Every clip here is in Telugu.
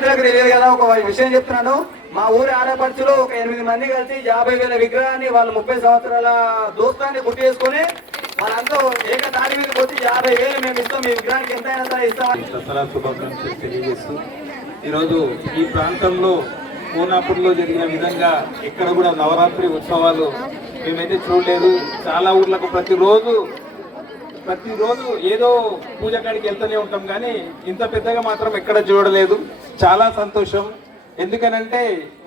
తెలియదు కదా. ఒక విషయం చెప్తున్నాను. మా ఊరి ఆడపడుచులు ఒక 8 మంది కలిసి 50,000 విగ్రహాన్ని వాళ్ళు 30 సంవత్సరాల దోస్తాన్ని గుర్తు చేసుకుని వాళ్ళంతా ఏకతాటి మీదకి వచ్చి 50,000 మేము ఇస్తాం, మీ విగ్రహానికి ఎంతైనా ఇస్తామని దసరా శుభాకాంక్షలు తెలియజేస్తూ ఈరోజు ఈ ప్రాంతంలో కోనాపూర్లో జరిగిన విధంగా ఎక్కడ కూడా నవరాత్రి ఉత్సవాలు మేమైతే చూడలేదు. చాలా ఊర్లకు ప్రతిరోజు ఏదో పూజ కాడికి వెళ్తూనే ఉంటాం, కానీ ఇంత పెద్దగా మాత్రం ఎక్కడ చూడలేదు. చాలా సంతోషం. ఎందుకనంటే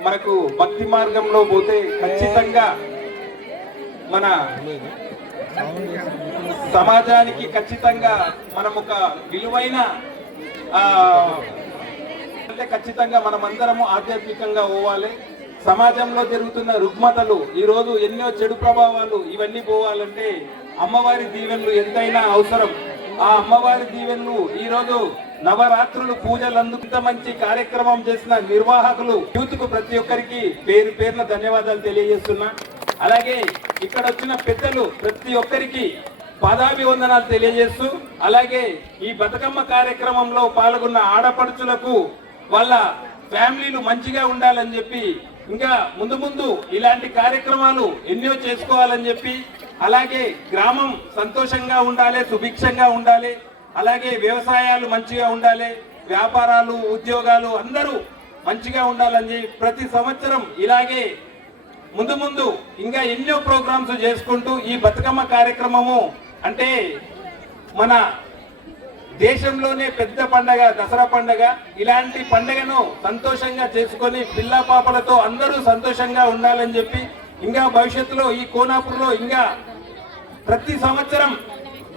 మనకు భక్తి మార్గంలో పోతే ఖచ్చితంగా మన సమాజానికి ఖచ్చితంగా మనం ఒక విలువైన అంటే ఖచ్చితంగా మనమందరము ఆధ్యాత్మికంగా పోవాలి. సమాజంలో జరుగుతున్న రుగ్మతలు, ఈరోజు ఎన్నో చెడు ప్రభావాలు ఇవన్నీ పోవాలంటే అమ్మవారి దీవెనలు ఎంతైనా అవసరం. ఆ అమ్మవారి దీవెనలు ఈరోజు నవరాత్రులు పూజలు అందుకు మంచి కార్యక్రమం చేసిన నిర్వాహకులు యూత్ కు ప్రతి ఒక్కరికి పేరు పేరున ధన్యవాదాలు తెలియజేస్తున్నా. అలాగే ఇక్కడ వచ్చిన పెద్దలు ప్రతి ఒక్కరికి పాదాభివందనాలు తెలియజేస్తూ, అలాగే ఈ బతుకమ్మ కార్యక్రమంలో పాల్గొన్న ఆడపడుచులకు వాళ్ళ ఫ్యామిలీలు మంచిగా ఉండాలని చెప్పి, ఇంకా ముందు ముందు ఇలాంటి కార్యక్రమాలు ఎన్నో చేసుకోవాలని చెప్పి, అలాగే గ్రామం సంతోషంగా ఉండాలి, సుభిక్షంగా ఉండాలి, అలాగే వ్యవసాయాలు మంచిగా ఉండాలి, వ్యాపారాలు ఉద్యోగాలు అందరూ మంచిగా ఉండాలని ప్రతి సంవత్సరం ఇలాగే ముందు ముందు ఇంకా ఎన్నో ప్రోగ్రామ్స్ చేసుకుంటూ ఈ బతుకమ్మ కార్యక్రమము అంటే మన దేశంలోనే పెద్ద పండగ దసరా పండగ. ఇలాంటి పండగను సంతోషంగా చేసుకొని పిల్ల పాపలతో అందరూ సంతోషంగా ఉండాలని చెప్పి, ఇంకా భవిష్యత్తులో ఈ కోనాపూర్లో ఇంకా ప్రతి సంవత్సరం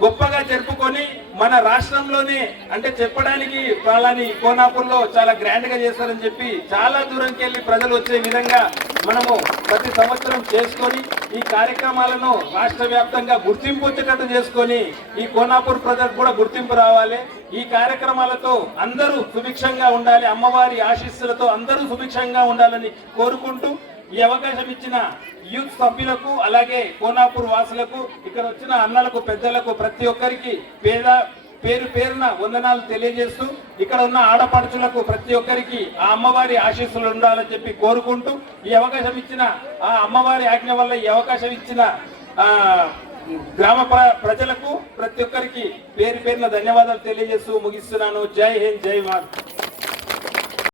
గొప్పగా జరుపుకొని మన రాష్ట్రంలోనే అంటే చెప్పడానికి వాళ్ళని కోనాపూర్లో చాలా గ్రాండ్ గా చేస్తారని చెప్పి, చాలా దూరంకి వెళ్ళి ప్రజలు వచ్చే విధంగా మనము ప్రతి సంవత్సరం చేసుకొని ఈ కార్యక్రమాలను రాష్ట్ర వ్యాప్తంగా గుర్తింపు వచ్చేటట్టు చేసుకొని ఈ కోనాపూర్ ప్రజలకు కూడా గుర్తింపు రావాలి. ఈ కార్యక్రమాలతో అందరూ సుభిక్షంగా ఉండాలి, అమ్మవారి ఆశీస్సులతో అందరూ సుభిక్షంగా ఉండాలని కోరుకుంటూ ఈ అవకాశం ఇచ్చిన యూత్ సభ్యులకు, అలాగే కోనాపూర్ వాసులకు, ఇక్కడ వచ్చిన అన్నలకు, పెద్దలకు ప్రతి ఒక్కరికి పేరు పేరున వందనాలు తెలియజేస్తూ, ఇక్కడ ఉన్న ఆడపడుచులకు ప్రతి ఒక్కరికి ఆ అమ్మవారి ఆశీస్సులు ఉండాలని చెప్పి కోరుకుంటూ, ఈ అవకాశం ఇచ్చిన ఆ అమ్మవారి ఆజ్ఞ వల్ల ఈ అవకాశం ఇచ్చిన గ్రామ ప్రజలకు ప్రతి ఒక్కరికి పేరు పేరున ధన్యవాదాలు తెలియజేస్తూ ముగిస్తున్నాను. జై హింద్, జై భారత్.